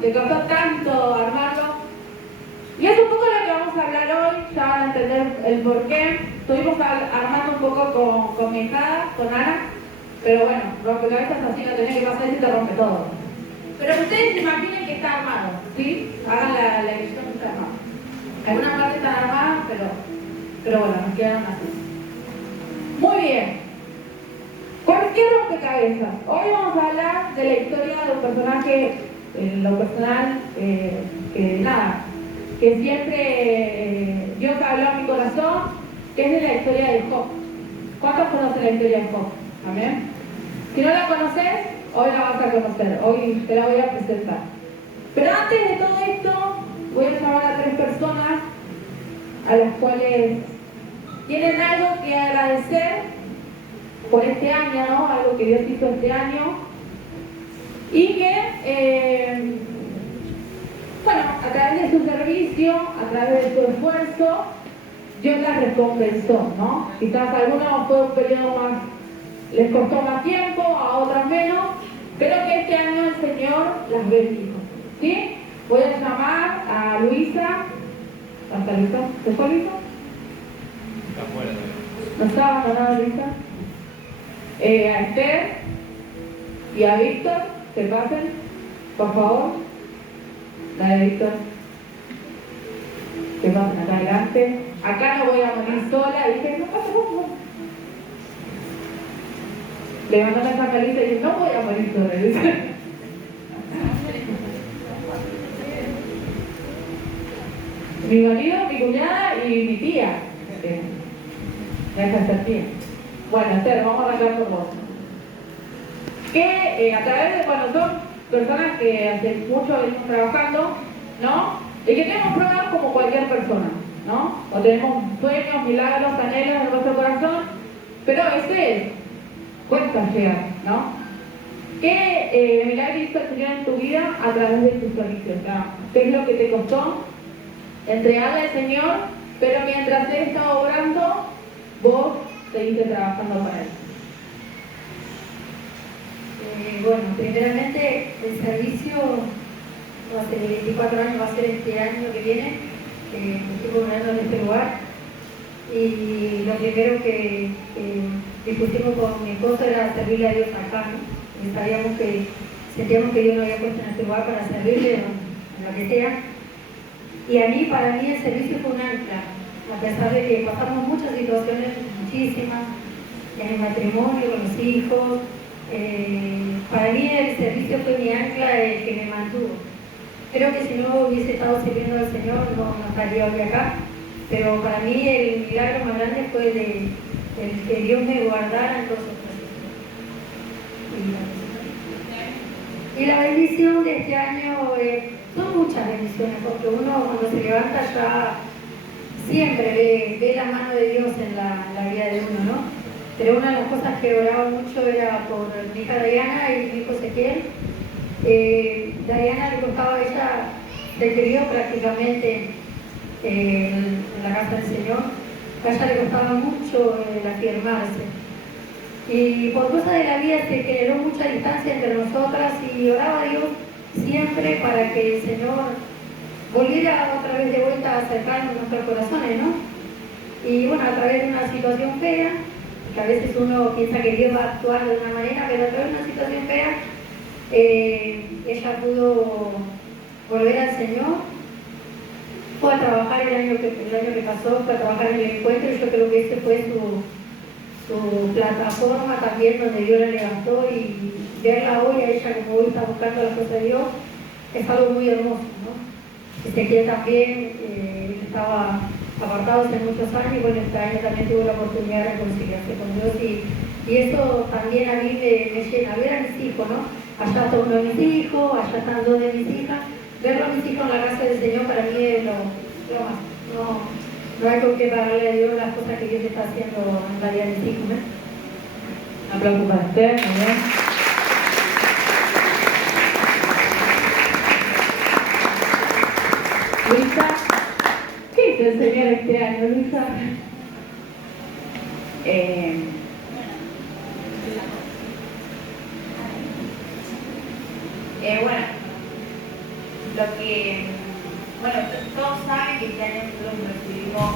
te costó tanto armarlo. Y es un poco lo que vamos a hablar hoy, ya van a entender el porqué. Estuvimos armando un poco con mi hija, con Ana, pero bueno, rompecabezas así no tenés que pasar y te rompe todo. Pero ustedes se imaginen que está armado, ¿sí? Hagan la ilusión que está armado. Algunas partes están armadas, pero bueno, nos quedan así. Muy bien. ¿Por qué rompecabezas? Hoy vamos a hablar de la historia de un personaje, en lo personal, que siempre Dios habló a mi corazón, que es de la historia de Job. ¿Cuántos conocen la historia de Job? ¿Amén? Si no la conoces, hoy la vas a conocer, hoy te la voy a presentar. Pero antes de todo esto, voy a llamar a 3 personas a las cuales tienen algo que agradecer por este año, ¿no? Algo que Dios hizo este año y que, bueno, a través de su servicio, a través de su esfuerzo, Dios las recompensó, ¿no? Quizás a algunos fue un periodo más, les costó más tiempo, a otros menos, pero que este año el Señor las bendijo, ¿sí? Voy a llamar a Luisa. ¿Hasta Luisa? ¿Se fue Luisa? Está afuera todavía. ¿No está abandonada Luisa? A Esther y a Víctor, que pasen, por favor. La de Víctor, que pasen acá adelante. Acá no voy a morir sola, dije, no pasa nada. Le mandó una carta a Luisa y dije, no voy a morir sola, Luisa. Mi marido, mi cuñada y mi tía. Deja ser tía. Bueno, Esther, vamos a arrancar por vos. Que a través de cuando son personas que hace mucho venimos trabajando, ¿no? Y que tenemos pruebas como cualquier persona, ¿no? O tenemos sueños, milagros, anhelos en nuestro corazón, pero a veces cuesta llegar, ¿no? ¿Qué milagro hizo el Señor en tu vida a través de tu servicio? ¿Qué es lo que te costó entregarle al Señor, pero mientras Él estaba obrando, vos seguiste trabajando para Él? Bueno, primeramente el servicio va a ser 24 años, va a ser este año que viene, me estoy coronando en este lugar. Y lo primero que dispusimos con mi esposo era servirle a Dios acá, ¿no? Y sentíamos que Dios nos había puesto en este lugar para servirle en lo que sea. Y para mí el servicio fue un ancla, a pesar de que pasamos muchas situaciones, muchísimas, en el matrimonio, con los hijos. Para mí el servicio fue mi ancla, el que me mantuvo. Creo que si no hubiese estado sirviendo al Señor no estaría hoy acá, pero para mí el milagro más grande fue el que Dios me guardara en todos los procesos. Y la bendición de este año, son muchas bendiciones, porque uno cuando se levanta ya siempre ve la mano de Dios en la vida de uno, ¿no? Pero una de las cosas que oraba mucho era por mi hija Diana y mi hijo Ezequiel. Diana le costaba, ella se crió prácticamente en la casa del Señor. A ella le costaba mucho el afirmarse. Y por cosas de la vida se generó mucha distancia entre nosotras y oraba a Dios siempre para que el Señor volviera otra vez de vuelta a acercarnos a nuestros corazones, ¿no? Y bueno, a través de una situación fea, que a veces uno piensa que Dios va a actuar de una manera, pero a través de una situación fea, ella pudo volver al Señor, fue a trabajar el año que pasó, fue a trabajar en el encuentro, y yo creo que ese fue su plataforma también donde Dios la levantó, y verla hoy a ella como hoy está buscando las cosas de Dios es algo muy hermoso, ¿no? Ezequiel también estaba apartado hace muchos años, y bueno, este año también tuve la oportunidad de reconciliarse con Dios, y eso también a mí me llena, ver a mis hijos, ¿no? Allá está uno de mis hijos, allá están 2 de mis hijas, verlo a mis hijos en la casa del Señor para mí es lo más, no hay con qué pagarle a Dios las cosas que Dios está haciendo en la vida de mis hijos, ¿no? Aplausos para usted, muy bien. Luisa, ¿qué hizo el Señor este año, Luisa? Bueno, lo que, bueno, todos saben que este año nosotros recibimos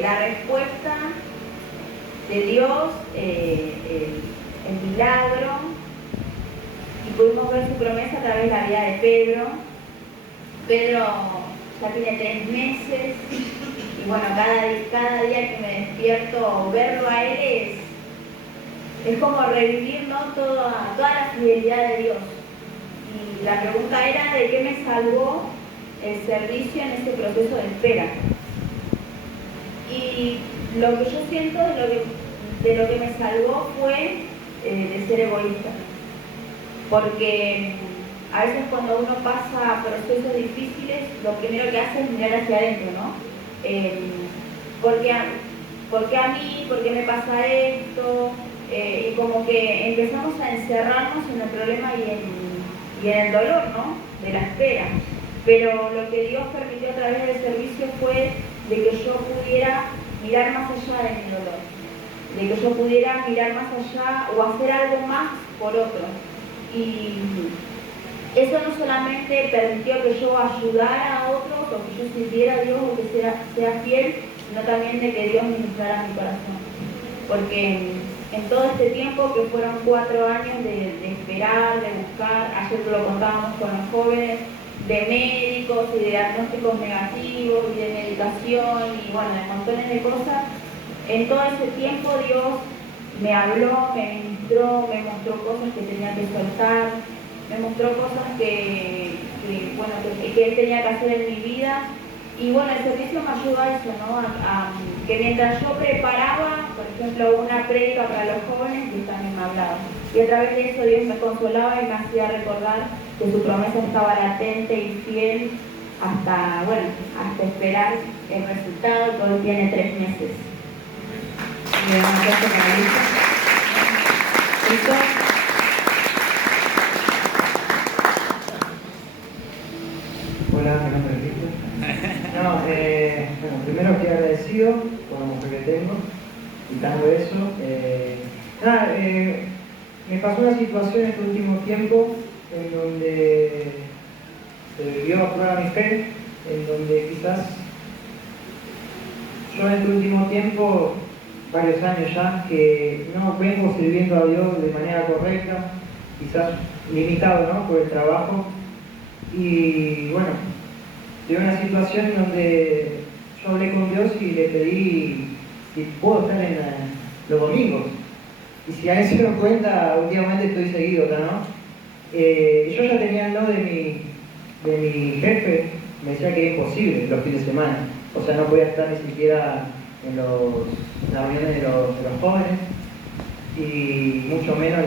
la respuesta de Dios, el milagro, y pudimos ver su promesa a través de la vida de Pedro. Pedro ya tiene 3 meses, y bueno, cada día que me despierto, verlo a él es como revivir, ¿no? toda la fidelidad de Dios. Y la pregunta era de qué me salvó el servicio en ese proceso de espera. Y lo que yo siento de lo que me salvó fue de ser egoísta. Porque a veces cuando uno pasa procesos difíciles, lo primero que hace es mirar hacia adentro, ¿no? ¿Por qué a mí? ¿Por qué me pasa esto? Y como que empezamos a encerrarnos en el problema y en el dolor, ¿no? De la espera. Pero lo que Dios permitió a través del servicio fue de que yo pudiera mirar más allá de mi dolor, de que yo pudiera mirar más allá o hacer algo más por otro. Y eso no solamente permitió que yo ayudara a otros o que yo sirviera a Dios o que sea fiel, sino también de que Dios ministrara mi corazón. Porque en todo este tiempo, que fueron 4 años de esperar, de buscar, ayer lo contábamos con los jóvenes, de médicos y de diagnósticos negativos y de medicación y bueno, de montones de cosas, en todo ese tiempo Dios me habló, me ministró, me mostró cosas que tenía que soltar, me mostró cosas que él tenía que hacer en mi vida. Y bueno, el servicio me ayudó a eso, ¿no? A que mientras yo preparaba, por ejemplo, una prédica para los jóvenes, Dios también me hablaba. Y a través de eso Dios me consolaba y me hacía recordar que su promesa estaba latente y fiel hasta esperar el resultado, que hoy tiene 3 meses. Y le damos un aplauso para Lisa. ¿Listo? Hola, mi nombre es Víctor. No, bueno, primero estoy agradecido por la mujer que tengo, quitando eso. Me pasó una situación este último tiempo en donde se vivió a prueba mi fe, en donde quizás yo en este último tiempo, varios años ya, que no vengo sirviendo a Dios de manera correcta, quizás limitado, ¿no?, por el trabajo. Y bueno, tuve una situación donde yo hablé con Dios y le pedí si puedo estar en los domingos. Y si a eso se dan cuenta, últimamente estoy seguido acá, ¿no? Yo ya tenía el no de mi jefe, me decía que era imposible los fines de semana. O sea, no podía estar ni siquiera en las reuniones de los jóvenes y mucho menos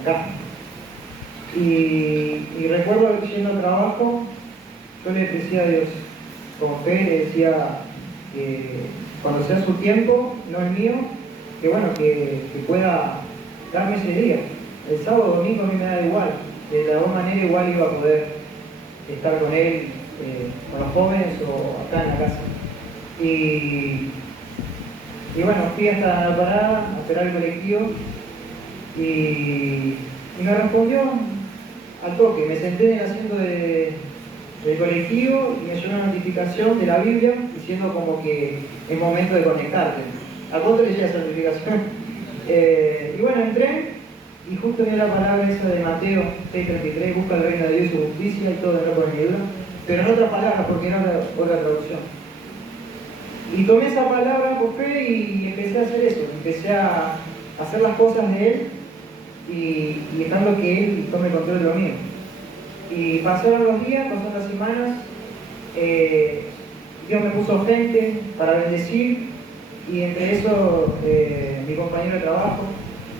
acá. Y recuerdo yendo al trabajo, yo le decía a Dios, con fe, le decía que cuando sea su tiempo, no el mío, que bueno, que pueda darme ese día. El sábado o domingo a mí me da igual, de alguna manera igual iba a poder estar con él, con los jóvenes o acá en la casa. Y bueno, fui hasta la parada a esperar el colectivo y me respondió al toque. Me senté en el asiento del colectivo y me llegó una notificación de la Biblia diciendo como que es momento de conectarte. ¿A cuánto le llega esa notificación? Y bueno, entré y justo vi la palabra esa de Mateo 6:33, busca el reino de Dios y su justicia y todo vendrá por añadidura, pero en otras palabras porque era otra traducción. Y tomé esa palabra por fe y empecé a hacer eso, empecé a hacer las cosas de Él y dejando que Él tome control de lo mío. Y pasaron los días, pasaron las semanas, Dios me puso gente para bendecir y entre eso mi compañero de trabajo,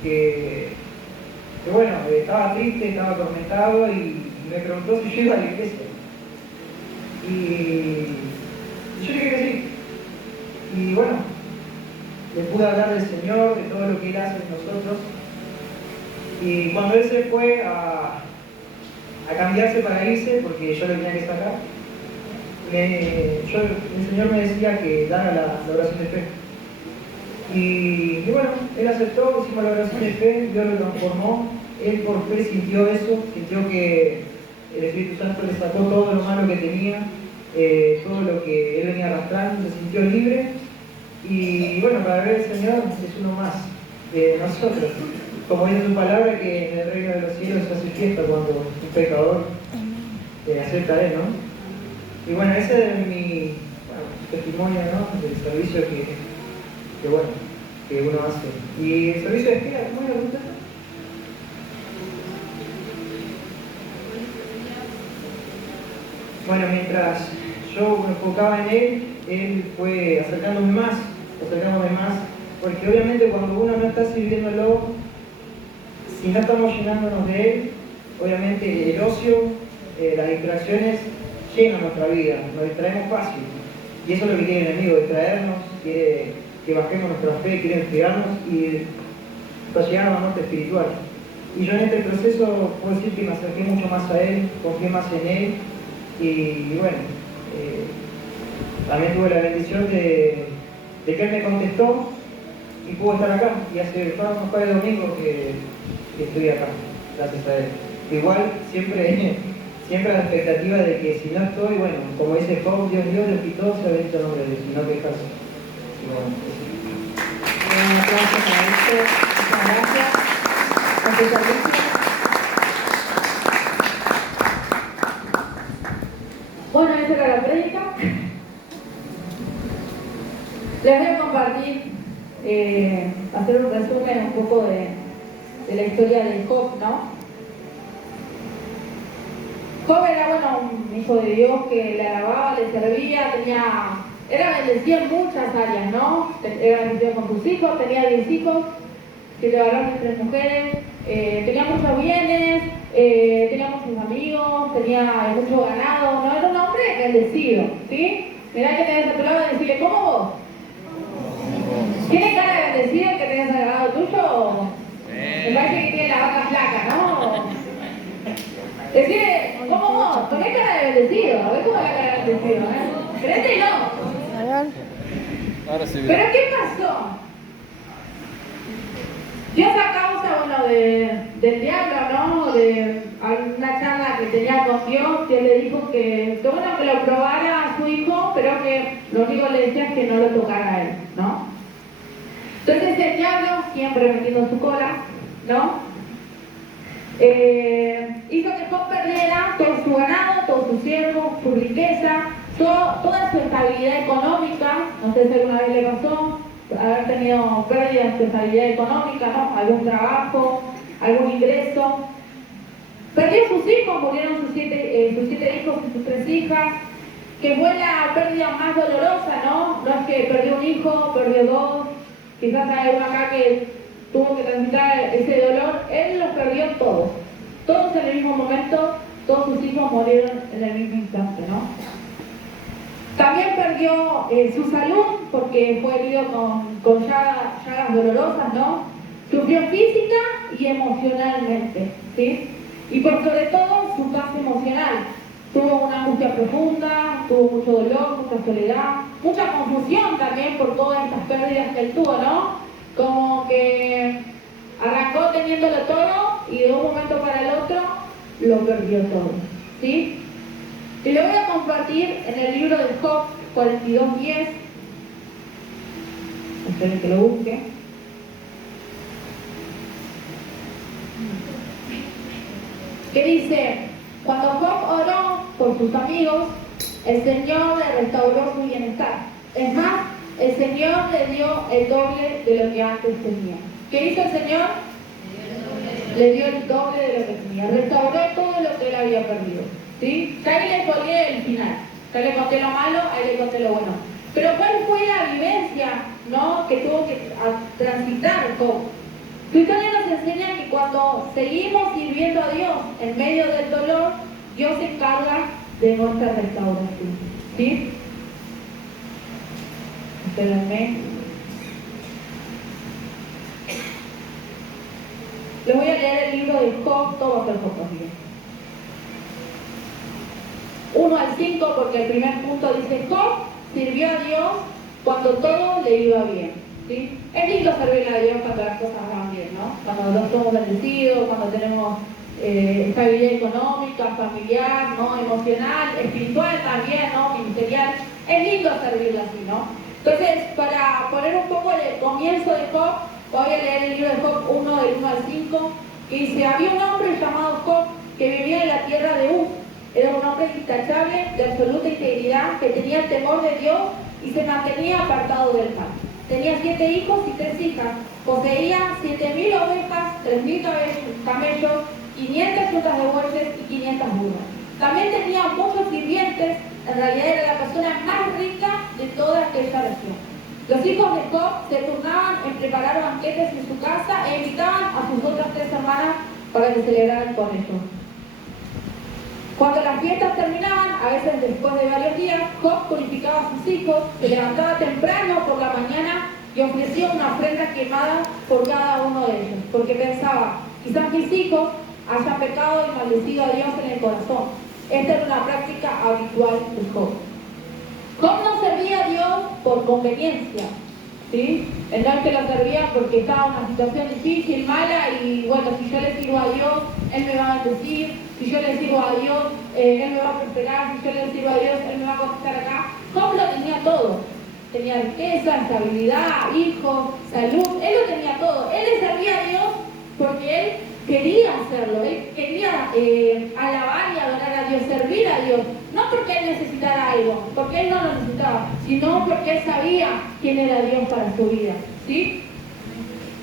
que bueno, estaba triste, estaba atormentado y me preguntó si yo iba a la iglesia. Y yo le dije que sí. Y bueno, le pude hablar del Señor, de todo lo que Él hace en nosotros. Y cuando Él se fue a cambiarse para irse, porque yo lo tenía que sacar, el Señor me decía que dara la oración de fe. Y bueno, Él aceptó, hicimos la oración de fe, Dios lo transformó, Él por fe sintió eso, sintió que el Espíritu Santo le sacó todo lo malo que tenía, todo lo que él venía arrastrando, se sintió libre. Y bueno, para ver el Señor es uno más de nosotros. Como dice su palabra, que en el reino de los cielos se hace fiesta cuando un pecador acepta a Él, ¿no? Y bueno, ese es mi testimonio, ¿no? Del servicio que uno hace. Y el servicio de espía, ¿cómo era usted? Bueno, mientras yo me enfocaba en él fue acercándome más, porque obviamente cuando uno no está sirviéndolo, si no estamos llenándonos de él, obviamente el ocio, las distracciones llenan nuestra vida, nos distraemos fácil. Y eso es lo que quiere el enemigo, distraernos, quiere que bajemos nuestra fe, quiere enfriarnos y para llegar a la muerte espiritual. Y yo en este proceso puedo decir que me acerqué mucho más a él, confié más en él y bueno, también tuve la bendición de que él me contestó y pude estar acá. Y hace unos par de domingos que estoy acá, gracias a él. Igual, siempre a la expectativa de que si no estoy, bueno, como dice Job, Dios quitó, se ha bendito el nombre de Dios, si no quejarse. Un aplauso para esto. Muchas gracias. Por tu servicio. Bueno, esa era la prédica. Les voy a compartir, hacer un resumen un poco de la historia de Job, ¿no? Job era, un hijo de Dios que le alababa, le servía, era bendecido en muchas áreas, ¿no? Era bendecido con sus hijos, tenía 10 hijos, 7 varones, 3 mujeres, tenía muchos bienes, tenía muchos amigos, tenía mucho ganado, ¿no? Era un hombre bendecido, ¿sí? Mirá que tenés a tu lado y decirle, ¿cómo vos? ¿Tiene cara de bendecido que tenés al ganado tuyo? Me parece que tiene la vaca flaca, ¿no? Decirle, ¿cómo vos? Tenés cara de bendecido, a ver cómo es la cara de bendecido, Créetelo. Ahora sí. ¿Pero qué pasó? Dios a causa, del diablo, ¿no? De una charla que tenía con Dios, que le dijo que lo probara a su hijo, pero que lo único que le decía es que no lo tocara a él, ¿no? Entonces el diablo, siempre metiendo su cola, ¿no? Hizo que Job perdiera todo su ganado, todos sus siervos, su riqueza, toda su estabilidad económica. No sé si alguna vez le pasó haber tenido pérdidas de estabilidad económica, ¿no? Algún trabajo, algún ingreso. Perdió sus hijos, murieron sus siete hijos y sus 3 hijas, que fue la pérdida más dolorosa, ¿no? No es que perdió un hijo, perdió 2, quizás hay alguno acá que tuvo que transitar ese dolor. Él los perdió todos en el mismo momento, todos sus hijos murieron en el mismo instante, ¿no? También perdió su salud porque fue herido con llagas dolorosas, ¿no? Sufrió física y emocionalmente, ¿sí? Y por sobre todo su paz emocional. Tuvo una angustia profunda, tuvo mucho dolor, mucha soledad, mucha confusión también por todas estas pérdidas que él tuvo, ¿no? Como que arrancó teniéndolo todo y de un momento para el otro lo perdió todo, ¿sí? Y lo voy a compartir en el libro de Job 42:10. Esperen que lo busque. Que dice, cuando Job oró por sus amigos, el Señor le restauró su bienestar. Es más, el Señor le dio el doble de lo que antes tenía. ¿Qué hizo el Señor? Le dio el doble de lo que tenía. Restauró todo lo que él había perdido, ¿sí? Ya ahí le colgué el final. Ya le conté lo malo, ahí le conté lo bueno. Pero ¿cuál fue la vivencia, ¿no?, que tuvo que transitar Job? Su historia nos enseña que cuando seguimos sirviendo a Dios en medio del dolor, Dios se encarga de nuestra restauración, ¿sí? Espérenme. Les voy a leer el libro de Job, todo va a ser Job también. 1 al 5, porque el primer punto dice: Job sirvió a Dios cuando todo le iba bien, ¿sí? Es lindo servirle a Dios cuando las cosas van bien, ¿no? Cuando nos somos bendecidos, cuando tenemos estabilidad económica, familiar, ¿no? Emocional, espiritual también, ¿no? Ministerial. Es lindo servirlo así, ¿no? Entonces, para poner un poco el comienzo de Job, voy a leer el libro de Job 1, del 1 al 5, que dice: había un hombre llamado Job que vivía en la tierra de Uz. Era un hombre intachable, de absoluta integridad, que tenía el temor de Dios y se mantenía apartado del mal. Tenía 7 hijos y 3 hijas. Poseía 7.000 ovejas, 3.000 camellos, 500 frutas de bueyes y 500 burras. También tenía muchos sirvientes. En realidad era la persona más rica de toda aquella región. Los hijos de Job se turnaban en preparar banquetes en su casa e invitaban a sus otras 3 hermanas para que celebraran con ellos. Cuando las fiestas terminaban, a veces después de varios días, Job purificaba a sus hijos, se levantaba temprano por la mañana y ofrecía una ofrenda quemada por cada uno de ellos, porque pensaba: quizás mis hijos hayan pecado y maldecido a Dios en el corazón. Esta era una práctica habitual de Job. Job no servía a Dios por conveniencia, ¿sí? Él no es que lo servía porque estaba en una situación difícil, mala, y bueno, si yo le sirvo a Dios, Él me va a bendecir. Si yo le sirvo a Dios, Él me va a prosperar. Si yo le sirvo a Dios, Él me va a contestar acá. Job lo tenía todo. Tenía riqueza, estabilidad, hijos, salud. Él lo tenía todo. Él le servía a Dios porque él quería hacerlo. Él quería alabar y adorar a Dios, servir a Dios. No porque él necesitara algo, porque él no lo necesitaba, sino porque él sabía quién era Dios para su vida. ¿Sí?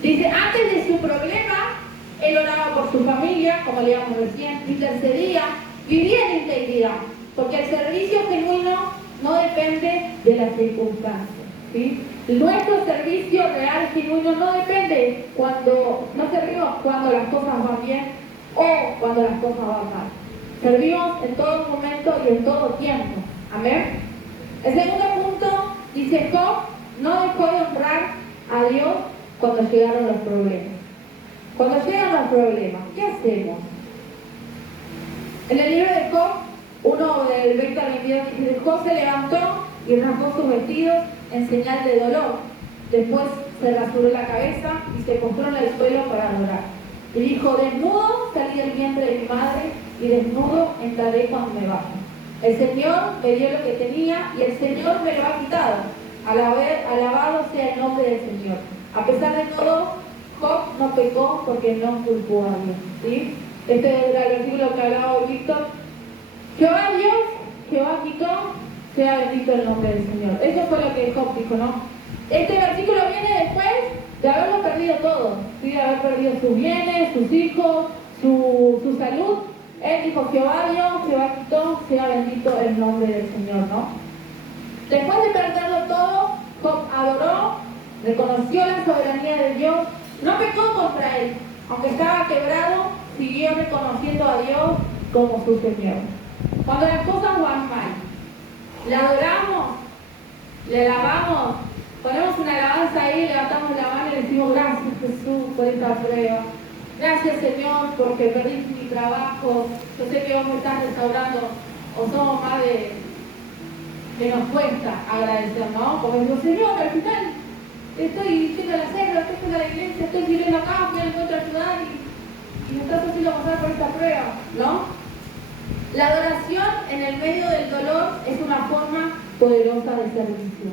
Dice, antes de su problema, él oraba por su familia, como leíamos recién, intercedía, vivía en integridad, porque el servicio genuino no depende de las circunstancias, ¿sí? Nuestro servicio real, genuino, no depende no servimos cuando las cosas van bien o cuando las cosas van mal. Servimos en todo momento y en todo tiempo. Amén. El segundo punto, dice Job, no dejó de honrar a Dios cuando llegaron los problemas. Cuando llegan los problemas, ¿qué hacemos? En el libro de Job, 1 del 20 al 22, dice: Job se levantó y rasgó sus vestidos en señal de dolor. Después se rasuró la cabeza y se postró en el suelo para adorar. Y dijo: desnudo salí del vientre de mi madre y desnudo entraré cuando me baje. El Señor me dio lo que tenía y el Señor me lo ha quitado. Alabado sea el nombre del Señor. A pesar de todo, Job no pecó porque no culpó a Dios. ¿Sí? Este era el versículo que hablaba hoy Víctor. Jehová Dios, Jehová quitó, sea bendito el nombre del Señor. Eso fue lo que Job dijo, ¿no? Este versículo viene después de haberlo perdido todo, ¿sí? De haber perdido sus bienes, sus hijos, su salud. Él dijo: Jehová Dios, Jehová quitó, sea bendito el nombre del Señor, ¿no? Después de perderlo todo, Job adoró, reconoció la soberanía de Dios, no pecó contra él, aunque estaba quebrado, siguió reconociendo a Dios como su Señor. Cuando las cosas van mal, le adoramos, le alabamos, ponemos una alabanza ahí, levantamos la mano y le decimos: gracias Jesús por esta prueba. Gracias Señor porque perdí mi trabajo. Yo sé que vos me estás restaurando. O somos más de que nos cuesta agradecer, ¿no? Porque digo: Señor, al final estoy yendo a la célula, estoy yendo a la iglesia, estoy sirviendo acá, fui al encuentro a ayudar y me estás haciendo pasar por esta prueba, ¿no? La adoración en el medio del dolor es una forma poderosa de servicio.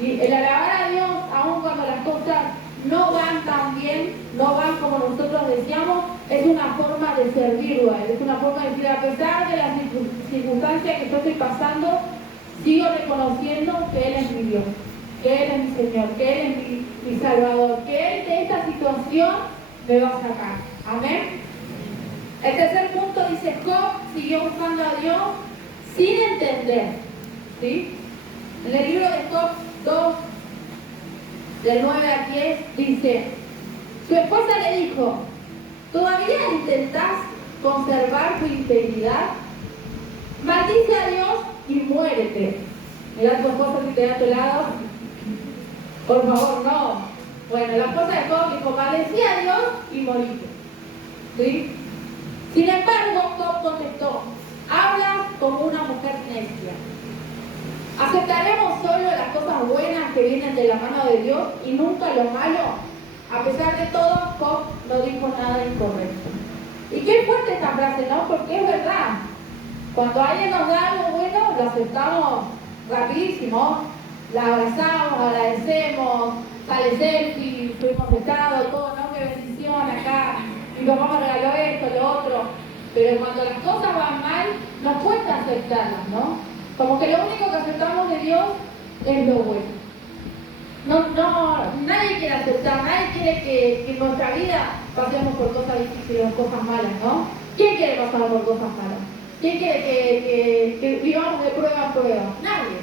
Y el alabar a Dios, aun cuando las cosas no van tan bien, no van como nosotros deseamos, es una forma de servirlo a Él, es una forma de decir: a pesar de las circunstancias que yo estoy pasando, sigo reconociendo que Él es mi Dios, que Él es mi Señor, que Él es mi Salvador, que Él de esta situación me va a sacar. Amén. El tercer punto dice: Job siguió buscando a Dios sin entender, ¿sí? En el libro de Job 2, del 9 al 10, dice: su esposa le dijo: ¿todavía intentás conservar tu integridad? Maldice a Dios y muérete. Mira a tu esposa que te da a tu lado. Por favor, no. Bueno, la esposa de Job dijo: maldecí a Dios y morite. ¿Sí? Sin embargo, Job contestó: hablas como una mujer necia. ¿Aceptaremos solo las cosas buenas que vienen de la mano de Dios y nunca lo malo? A pesar de todo, Job no dijo nada incorrecto. Y qué fuerte esta frase, ¿no? Porque es verdad. Cuando alguien nos da algo bueno, lo aceptamos rapidísimo. La abrazamos, agradecemos, sale selfie, fuimos estados, todo, ¿no? Qué bendición acá. Mi papá me regaló esto, lo otro. Pero cuando las cosas van mal, nos cuesta aceptarlas, ¿no? Como que lo único que aceptamos de Dios es lo bueno. Nadie quiere aceptar, nadie quiere que en nuestra vida pasemos por cosas difíciles o cosas malas, ¿no? ¿Quién quiere pasar por cosas malas? ¿Quién quiere que vivamos de prueba en prueba? Nadie.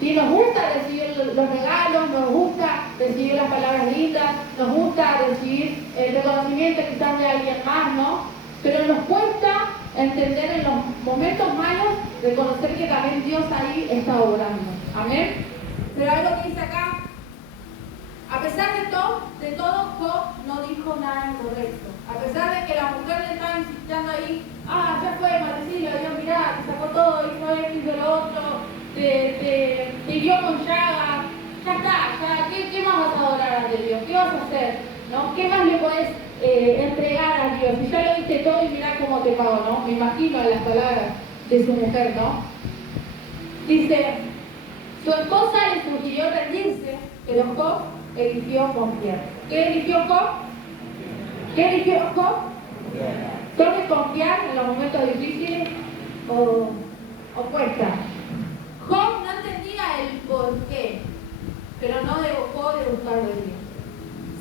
Si nos gusta recibir los regalos, nos gusta recibir las palabras lindas, nos gusta recibir el reconocimiento quizás de alguien más, ¿no? Pero nos cuesta entender en los momentos malos, reconocer que también Dios ahí está obrando. Amén. Pero algo que dice acá, a pesar de todo, Job no dijo nada incorrecto. A pesar de que la mujer le estaba insistiendo ahí, ya fue, maldecilo, Dios, mirá, te sacó todo, hizo esto, hizo lo otro, te hirió con llagas, ya está, ¿qué más vas a adorar ante Dios? ¿Qué vas a hacer? ¿No? ¿Qué más le podés entregar a Dios? Si ya lo diste todo y mirá cómo te pago, ¿no? Me imagino en las palabras de su mujer, ¿no? Dice, su esposa le sugirió rendirse, pero Job eligió confiar. ¿Qué eligió Job? ¿Qué eligió Job? ¿Tengo que confiar en los momentos difíciles o cuesta? Job no entendía el por qué, pero no dejó de buscar de Dios.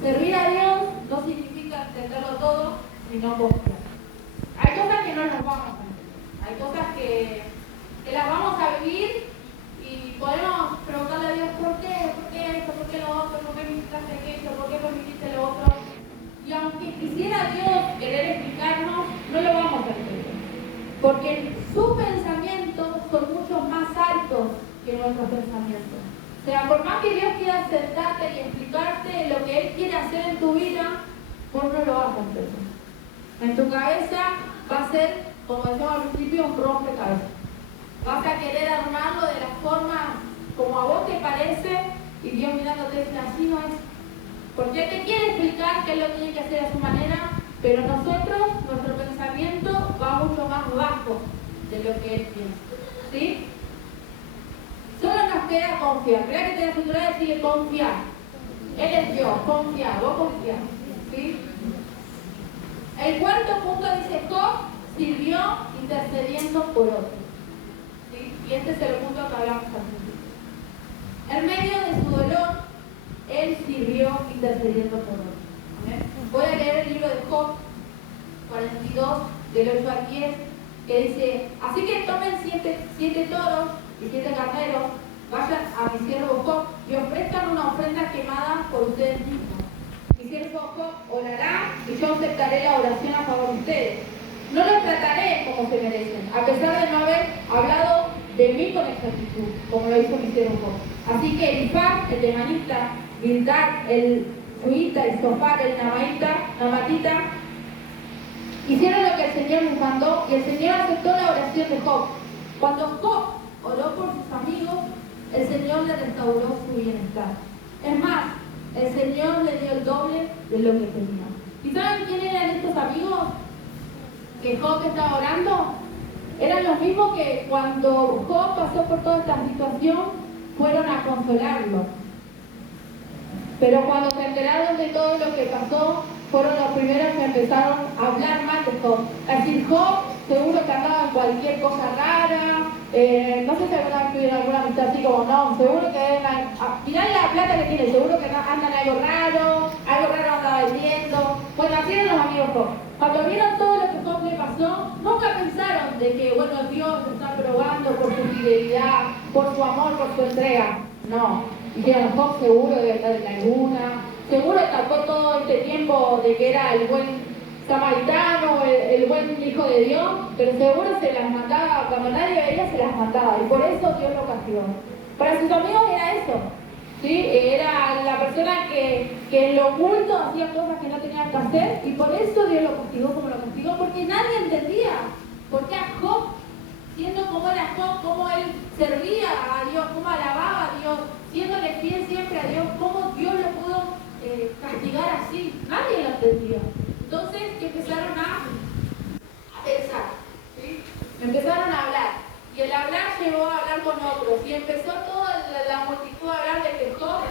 Servir a Dios no significa entenderlo todo, sino confiar. Hay cosas que no nos vamos a entender, hay cosas que las vamos a vivir y podemos preguntarle a Dios ¿por qué esto? ¿Por qué lo otro? ¿Por qué me hiciste aquello? ¿Por qué permitiste lo otro? Y aunque quisiera Dios querer explicarnos, no lo vamos a entender. Porque sus pensamientos son mucho más altos que nuestros pensamientos. O sea, por más que Dios quiera sentarte y explicarte lo que Él quiere hacer en tu vida, vos no lo vas a entender. En tu cabeza va a ser, como decíamos al principio, un rompecabezas. Vas a querer armarlo de la forma como a vos te parece y Dios mirándote dice, así no es. Porque Él te quiere explicar que Él lo tiene que hacer a su manera, pero nosotros, nuestro pensamiento va mucho más bajo de lo que Él piensa. ¿Sí? Solo nos queda confiar. Crea que tenés autoridad y decirle confiar. Él es Dios, confiar, vos confiar. ¿Sí? El cuarto punto dice, Job sirvió intercediendo por otros. ¿Sí? Y este es el punto que hablamos al principio. En medio de su dolor, él sirvió intercediendo por otros. ¿Amén? Voy a leer el libro de Job 42, del 8 al 10, que dice, así que tomen siete toros y 7 carneros, vayan a mi siervo Job y ofrezcan una ofrenda quemada por ustedes mismos. Mi siervo Job orará y yo aceptaré la oración a favor de ustedes. No los trataré como se merecen, a pesar de no haber hablado de mí con exactitud, como lo hizo mi siervo Job. Así que Elifaz, el temanita, Bildad, el suita, y Sofar, el namatita, hicieron lo que el Señor les mandó y el Señor aceptó la oración de Job. Cuando Job oró por sus amigos, el Señor le restauró su bienestar. Es más, el Señor le dio el doble de lo que tenía. ¿Y saben quién eran estos amigos que Job estaba orando? Eran los mismos que cuando Job pasó por toda esta situación, fueron a consolarlo. Pero cuando se enteraron de todo lo que pasó, fueron los primeros que empezaron a hablar mal de Job. A decir, Job seguro que andaba en cualquier cosa rara, no sé si alguna vez tuvieron alguna amistad así como no, seguro que deben, mirá la plata que tiene, seguro que andan algo raro andaba vendiendo. Bueno, así eran los amigos Job. Cuando vieron todo lo que Job le pasó, nunca pensaron de que, bueno, Dios está probando por su fidelidad, por su amor, por su entrega. No. Dijeron, Job seguro debe estar en la luna, seguro tapó todo este tiempo de que era el buen samaritano, el buen hijo de Dios, pero seguro se las mandaba, cuando nadie veía se las mandaba, y por eso Dios lo castigó. Para sus amigos era eso, ¿sí? Era la persona que en lo oculto hacía cosas que no tenían que hacer, y por eso Dios lo castigó como lo castigó, porque nadie entendía por qué a Job, siendo como era Job, cómo él servía a Dios, cómo alababa a Dios, siéndole fiel siempre a Dios, cómo Dios lo pudo castigar así. Nadie lo entendía. Entonces empezaron a Empezaron a hablar. Y el hablar llevó a hablar con otros. Y empezó toda la multitud a hablar de que Job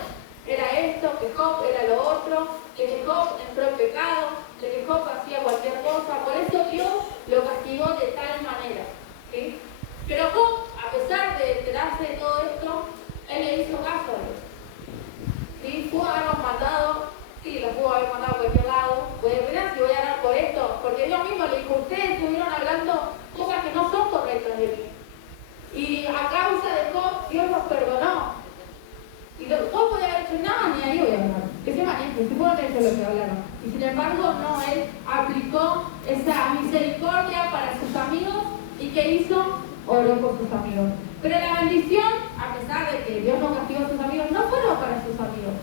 era esto, que Job era lo otro, que Job entró en pecado, de que Job hacía cualquier cosa. Por eso Dios lo castigó de tal manera. ¿Sí? Pero Job, a pesar de enterarse de todo esto, él le hizo caso a Dios. ¿Sí? Pudo habernos matado, sí, lo pudo haber mandado a cualquier lado. Verán si voy a hablar por esto, porque Dios mismo le dijo, ustedes estuvieron hablando cosas que no son correctas de mí. Y a causa de Job, Dios los perdonó. Y Job podía haber hecho nada, ni ahí voy a hablar. Que se maneje, se puede haber hecho lo que hablaron. Y sin embargo, no, él aplicó esa misericordia para sus amigos. ¿Y qué hizo? Oró por sus amigos. Pero la bendición, a pesar de que Dios no castigó a sus amigos, no fueron para sus amigos.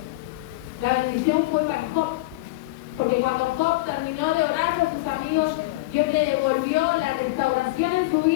La bendición fue para Job. Porque cuando Job terminó de orar por sus amigos, Dios le devolvió la restauración en su vida.